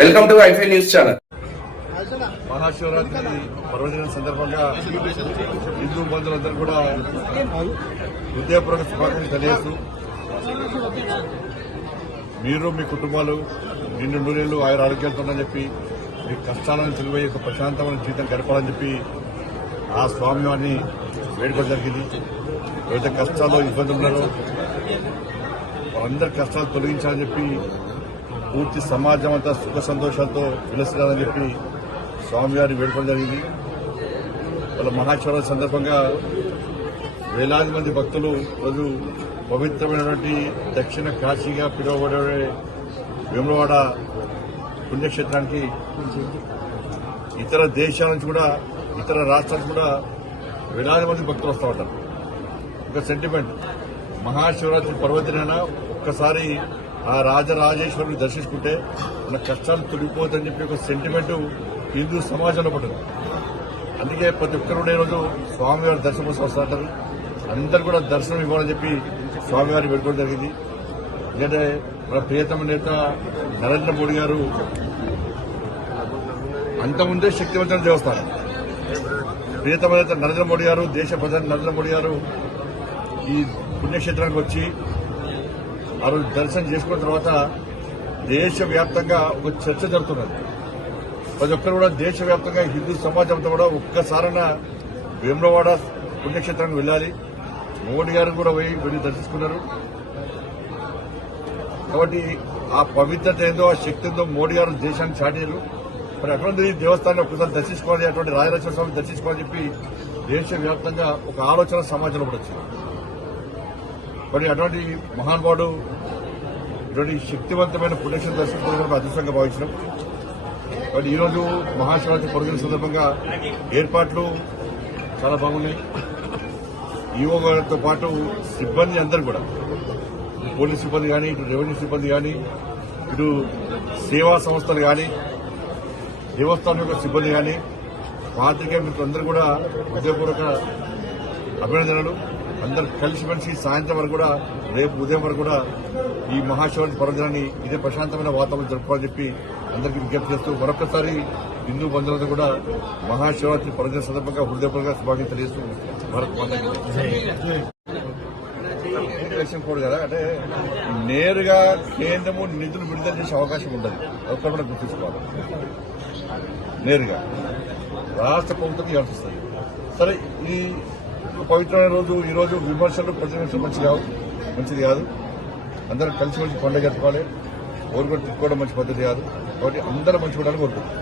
Welcome to ఐఫై news channel. Mahashivratri పర్వదినం సందర్భంగా హిందూ బంధువులందరూ కూడా హృదయపూర్వక శుభాకాంక్షలు తెలియజేస్తూ మీరు మీ కుటుంబాలు నిండు నూరేళ్లు ఆయన ఆరోగ్యాలతోనని చెప్పి మీ కష్టాలను తెలివై ఒక ప్రశాంతమైన జీవితం గడపాలని చెప్పి ఆ స్వామివారిని వేడుకోవడం జరిగింది. ఎవరైతే కష్టాల్లో ఇబ్బందులు ఉన్నారో వాళ్ళందరి కష్టాలు తొలగించాలని చెప్పి పూర్తి సమాజం అంతా సుఖ సంతోషాలతో విలసిల్లాలని చెప్పి స్వామివారిని వేడుకోవడం జరిగింది. వాళ్ళ మహాశివరాత్రి సందర్భంగా వేలాది మంది భక్తులు రోజు పవిత్రమైనటువంటి దక్షిణ కాశీగా పిలువబడే వేములవాడ పుణ్యక్షేత్రానికి ఇతర దేశాల నుంచి కూడా ఇతర రాష్ట్రాల నుంచి కూడా వేలాది మంది భక్తులు వస్తూ ఉంటారు. ఒక సెంటిమెంట్, మహాశివరాత్రి పర్వదినాన ఒక్కసారి ఆ రాజరాజేశ్వరుని దర్శించుకుంటే మన కష్టాలు తొలగిపోతుందని చెప్పి ఒక సెంటిమెంట్ హిందూ సమాజంలో పడుతుంది. అందుకే ప్రతి ఒక్కరు రోజు స్వామివారి దర్శనం కోసం వస్తుంటారు. అందరు కూడా దర్శనం ఇవ్వాలని చెప్పి స్వామివారిని పెట్టుకోవడం జరిగింది. ఎందుకంటే మన ప్రియతమ నేత నరేంద్ర మోడీ గారు అంతకుముందే శక్తివంతమైన దేవస్థానం. ప్రియతమ నేత నరేంద్ర మోడీ గారు, దేశ ప్రధాని నరేంద్ర మోడీ గారు ఈ పుణ్యక్షేత్రానికి వచ్చి ఆ రోజు దర్శనం చేసుకున్న తర్వాత దేశవ్యాప్తంగా ఒక చర్చ జరుగుతున్నది. ప్రతి ఒక్కరు కూడా దేశవ్యాప్తంగా హిందూ సమాజంతో కూడా ఒక్కసారైనా వేములవాడ పుణ్యక్షేత్రానికి వెళ్ళాలి. మోడీ గారు కూడా వెళ్ళి దర్శించుకున్నారు. కాబట్టి ఆ పవిత్రత ఏందో, ఆ శక్తి ఏందో మోడీ గారు దేశానికి చాటారు. మరి అటువంటి దేవస్థానాన్ని ఒకసారి దర్శించుకోవాలి, అటువంటి రాజరాజేశ్వర స్వామిని దర్శించుకోవాలని చెప్పి దేశవ్యాప్తంగా ఒక ఆలోచన సమాజంలో కూడా వచ్చింది. మరి అటువంటి మహానుభావుడు ఇటువంటి శక్తివంతమైన పుణ్యక్షేత్రం దర్శించుకోవడం అదృష్టంగా భావించడం. మరి ఈరోజు మహాశివరాత్రి పర్వదిన సందర్భంగా ఏర్పాట్లు చాలా బాగున్నాయి. ఈవో గారితో పాటు సిబ్బంది అందరూ కూడా, పోలీస్ సిబ్బంది కానీ, ఇటు రెవెన్యూ సిబ్బంది కానీ, ఇటు సేవా సంస్థలు కానీ, దేవస్థానం యొక్క సిబ్బంది కానీ, పాత్రికేయ మిత్రులందరూ కూడా హృదయపూర్వక అభినందనలు. అందరూ కలిసిమెలిసి సాయంత్రం వరకు కూడా, రేపు ఉదయం వరకు కూడా ఈ మహాశివరాత్రి పర్వదినాన్ని ఇదే ప్రశాంతమైన వాతావరణం జరుపుకోవాలని చెప్పి అందరికీ విజ్ఞప్తి చేస్తూ మరొకసారి హిందూ బంధువులతో కూడా మహాశివరాత్రి పర్వదిన సందర్భంగా హృదయపూర్వక శుభాకాంక్షలు తెలియజేస్తూ భారత్ ఎలక్షన్ కోడ్ కదా, అంటే నేరుగా కేంద్రము నిధులు విడుదల చేసే అవకాశం ఉండదు. ఒక్కరు కూడా గుర్తుంచుకోవాలి. నేరుగా రాష్ట్ర ప్రభుత్వం ఇవ్వాల్సి వస్తుంది. సరే, ఈ పవిత్రమైన రోజు ఈ రోజు విమర్శలు ప్రతినిధించడం మంచిది కాదు. అందరూ కలిసి మంచి పండుగ జరుపుకోవాలి. ఓరు కూడా తిట్టుకోవడం మంచి పద్ధతి కాదు. కాబట్టి అందరూ మంచి ఉండాలని కోరుకుంటున్నారు.